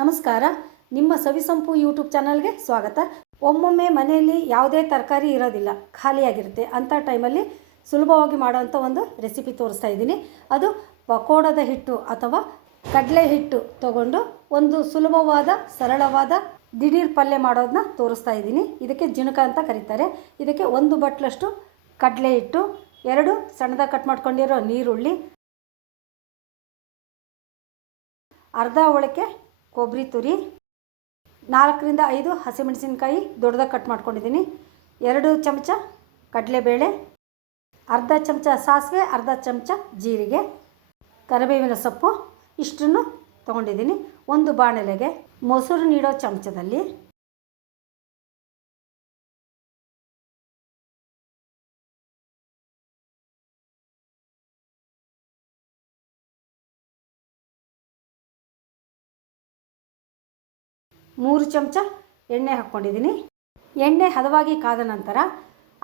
ನಮಸ್ಕಾರ. ನಿಮ್ಮ ಸವಿಸಂಪು ಯೂಟ್ಯೂಬ್ ಚಾನಲ್ಗೆ ಸ್ವಾಗತ. ಒಮ್ಮೊಮ್ಮೆ ಮನೆಯಲ್ಲಿ ಯಾವುದೇ ತರಕಾರಿ ಇರೋದಿಲ್ಲ, ಖಾಲಿಯಾಗಿರುತ್ತೆ. ಅಂಥ ಟೈಮಲ್ಲಿ ಸುಲಭವಾಗಿ ಮಾಡೋವಂಥ ಒಂದು ರೆಸಿಪಿ ತೋರಿಸ್ತಾ ಇದ್ದೀನಿ. ಅದು ಪಕೋಡದ ಹಿಟ್ಟು ಅಥವಾ ಕಡಲೆ ಹಿಟ್ಟು ತಗೊಂಡು ಒಂದು ಸುಲಭವಾದ, ಸರಳವಾದ ದಿಢೀರ್ ಪಲ್ಯ ಮಾಡೋದನ್ನ ತೋರಿಸ್ತಾ ಇದ್ದೀನಿ. ಇದಕ್ಕೆ ಜಿಣಕ ಅಂತ ಕರೀತಾರೆ. ಇದಕ್ಕೆ ಒಂದು ಬಟ್ಲಷ್ಟು ಕಡಲೆ ಹಿಟ್ಟು, ಎರಡು ಸಣ್ಣದಾಗಿ ಕಟ್ ಮಾಡ್ಕೊಂಡಿರೋ ನೀರುಳ್ಳಿ, ಅರ್ಧ ಒಳಕ್ಕೆ ಕೊಬ್ಬರಿ ತುರಿ, ನಾಲ್ಕರಿಂದ ಐದು ಹಸಿಮೆಣಸಿನ್ಕಾಯಿ ದೊಡ್ಡದಾಗಿ ಕಟ್ ಮಾಡ್ಕೊಂಡಿದ್ದೀನಿ. ಎರಡು ಚಮಚ ಕಡಲೆಬೇಳೆ, ಅರ್ಧ ಚಮಚ ಸಾಸಿವೆ, ಅರ್ಧ ಚಮಚ ಜೀರಿಗೆ, ಕರಿಬೇವಿನ ಸೊಪ್ಪು ಇಷ್ಟನ್ನು ತೊಗೊಂಡಿದ್ದೀನಿ. ಒಂದು ಬಾಣಲೆಗೆ ಮೊಸರು ನೀಡೋ ಚಮಚದಲ್ಲಿ ಮೂರು ಚಮಚ ಎಣ್ಣೆ ಹಾಕ್ಕೊಂಡಿದ್ದೀನಿ. ಎಣ್ಣೆ ಹದವಾಗಿ ಕಾದ ನಂತರ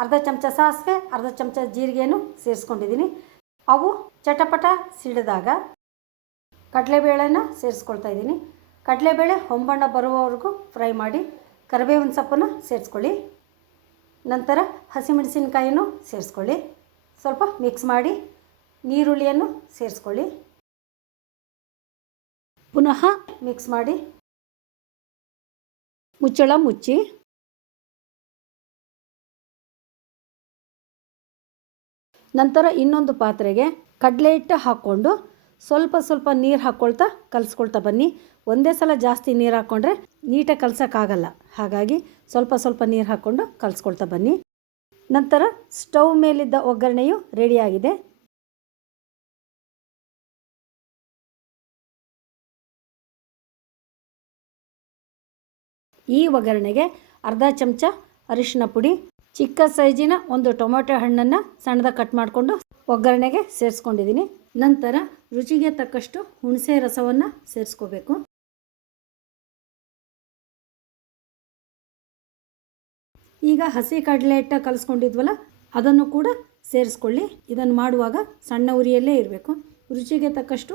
ಅರ್ಧ ಚಮಚ ಸಾಸಿವೆ, ಅರ್ಧ ಚಮಚ ಜೀರಿಗೆಯನ್ನು ಸೇರಿಸ್ಕೊಂಡಿದ್ದೀನಿ. ಅವು ಚಟಪಟ ಸಿಡಿದಾಗ ಕಡಲೆಬೇಳೆನ ಸೇರಿಸ್ಕೊಳ್ತಾ ಇದ್ದೀನಿ. ಕಡಲೆಬೇಳೆ ಹೊಂಬಣ್ಣ ಬರುವವರೆಗೂ ಫ್ರೈ ಮಾಡಿ ಕರಿಬೇವಿನ ಸೊಪ್ಪನ್ನು ಸೇರಿಸ್ಕೊಳ್ಳಿ. ನಂತರ ಹಸಿಮೆಣಸಿನಕಾಯಿಯನ್ನು ಸೇರಿಸ್ಕೊಳ್ಳಿ. ಸ್ವಲ್ಪ ಮಿಕ್ಸ್ ಮಾಡಿ ನೀರುಳ್ಳಿಯನ್ನು ಸೇರಿಸ್ಕೊಳ್ಳಿ. ಪುನಃ ಮಿಕ್ಸ್ ಮಾಡಿ ಮುಚ್ಚಳ ಮುಚ್ಚಿ. ನಂತರ ಇನ್ನೊಂದು ಪಾತ್ರೆಗೆ ಕಡಲೆ ಹಿಟ್ಟು ಹಾಕ್ಕೊಂಡು ಸ್ವಲ್ಪ ಸ್ವಲ್ಪ ನೀರು ಹಾಕ್ಕೊಳ್ತಾ ಕಲಿಸ್ಕೊಳ್ತಾ ಬನ್ನಿ. ಒಂದೇ ಸಲ ಜಾಸ್ತಿ ನೀರು ಹಾಕ್ಕೊಂಡ್ರೆ ನೀಟಾಗಿ ಕಲ್ಸೋಕ್ಕಾಗಲ್ಲ. ಹಾಗಾಗಿ ಸ್ವಲ್ಪ ಸ್ವಲ್ಪ ನೀರು ಹಾಕ್ಕೊಂಡು ಕಲಿಸ್ಕೊಳ್ತಾ ಬನ್ನಿ. ನಂತರ ಸ್ಟವ್ ಮೇಲಿದ್ದ ಒಗ್ಗರಣೆಯು ರೆಡಿಯಾಗಿದೆ ಈ ಒಗ್ಗರಣೆಗೆ ಅರ್ಧ ಚಮಚ ಅರಿಶಿನ ಪುಡಿ, ಚಿಕ್ಕ ಸೈಜಿನ ಒಂದು ಟೊಮೊಟೊ ಹಣ್ಣನ್ನು ಸಣ್ಣದಾಗಿ ಕಟ್ ಮಾಡಿಕೊಂಡು ಒಗ್ಗರಣೆಗೆ ಸೇರಿಸ್ಕೊಂಡಿದ್ದೀನಿ. ನಂತರ ರುಚಿಗೆ ತಕ್ಕಷ್ಟು ಹುಣಸೆ ರಸವನ್ನು ಸೇರಿಸ್ಕೋಬೇಕು. ಈಗ ಹಸಿ ಕಡಲೆ ಹಿಟ್ಟ ಕಲಿಸ್ಕೊಂಡಿದ್ವಲ್ಲ, ಅದನ್ನು ಕೂಡ ಸೇರಿಸ್ಕೊಳ್ಳಿ. ಇದನ್ನು ಮಾಡುವಾಗ ಸಣ್ಣ ಉರಿಯಲ್ಲೇ ಇರಬೇಕು. ರುಚಿಗೆ ತಕ್ಕಷ್ಟು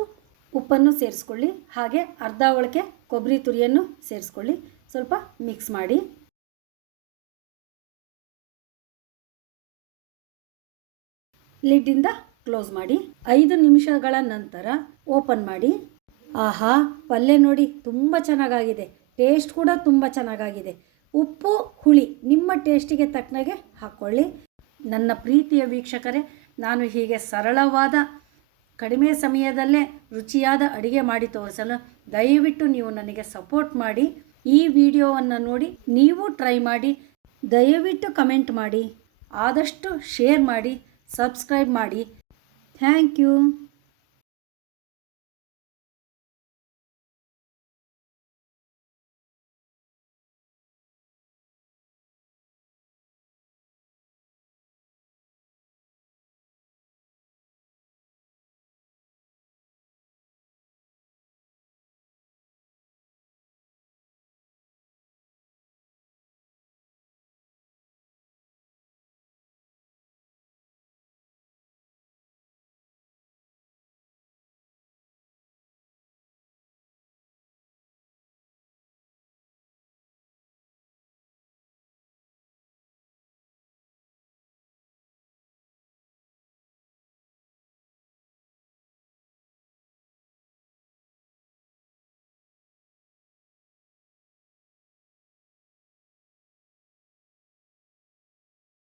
ಉಪ್ಪನ್ನು ಸೇರಿಸ್ಕೊಳ್ಳಿ. ಹಾಗೆ ಅರ್ಧ ಒಳಕೆ ಕೊಬ್ಬರಿ ತುರಿಯನ್ನು ಸೇರಿಸ್ಕೊಳ್ಳಿ. ಸ್ವಲ್ಪ ಮಿಕ್ಸ್ ಮಾಡಿ. ಲಿಡ್ಡಿಂದ ಕ್ಲೋಸ್ ಮಾಡಿ. ಐದು ನಿಮಿಷಗಳ ನಂತರ ಓಪನ್ ಮಾಡಿ. ಆಹಾ, ಪಲ್ಯ ನೋಡಿ ತುಂಬ ಚೆನ್ನಾಗಾಗಿದೆ. ಟೇಸ್ಟ್ ಕೂಡ ತುಂಬ ಚೆನ್ನಾಗಾಗಿದೆ. ಉಪ್ಪು, ಹುಳಿ ನಿಮ್ಮ ಟೇಸ್ಟಿಗೆ ತಕ್ಕನಾಗೆ ಹಾಕ್ಕೊಳ್ಳಿ ನನ್ನ ಪ್ರೀತಿಯ ವೀಕ್ಷಕರೇ, ನಾನು ಹೀಗೆ ಸರಳವಾದ, ಕಡಿಮೆ ಸಮಯದಲ್ಲೇ ರುಚಿಯಾದ ಅಡುಗೆ ಮಾಡಿ ತೋರಿಸಲು ದಯವಿಟ್ಟು ನೀವು ನನಗೆ ಸಪೋರ್ಟ್ ಮಾಡಿ. ಈ ವಿಡಿಯೋವನ್ನು ನೋಡಿ ನೀವು ಟ್ರೈ ಮಾಡಿ, ದಯವಿಟ್ಟು ಕಮೆಂಟ್ ಮಾಡಿ, ಆದಷ್ಟು ಶೇರ್ ಮಾಡಿ ಸಬ್ಸ್ಕ್ರೈಬ್ ಮಾಡಿ. Thank you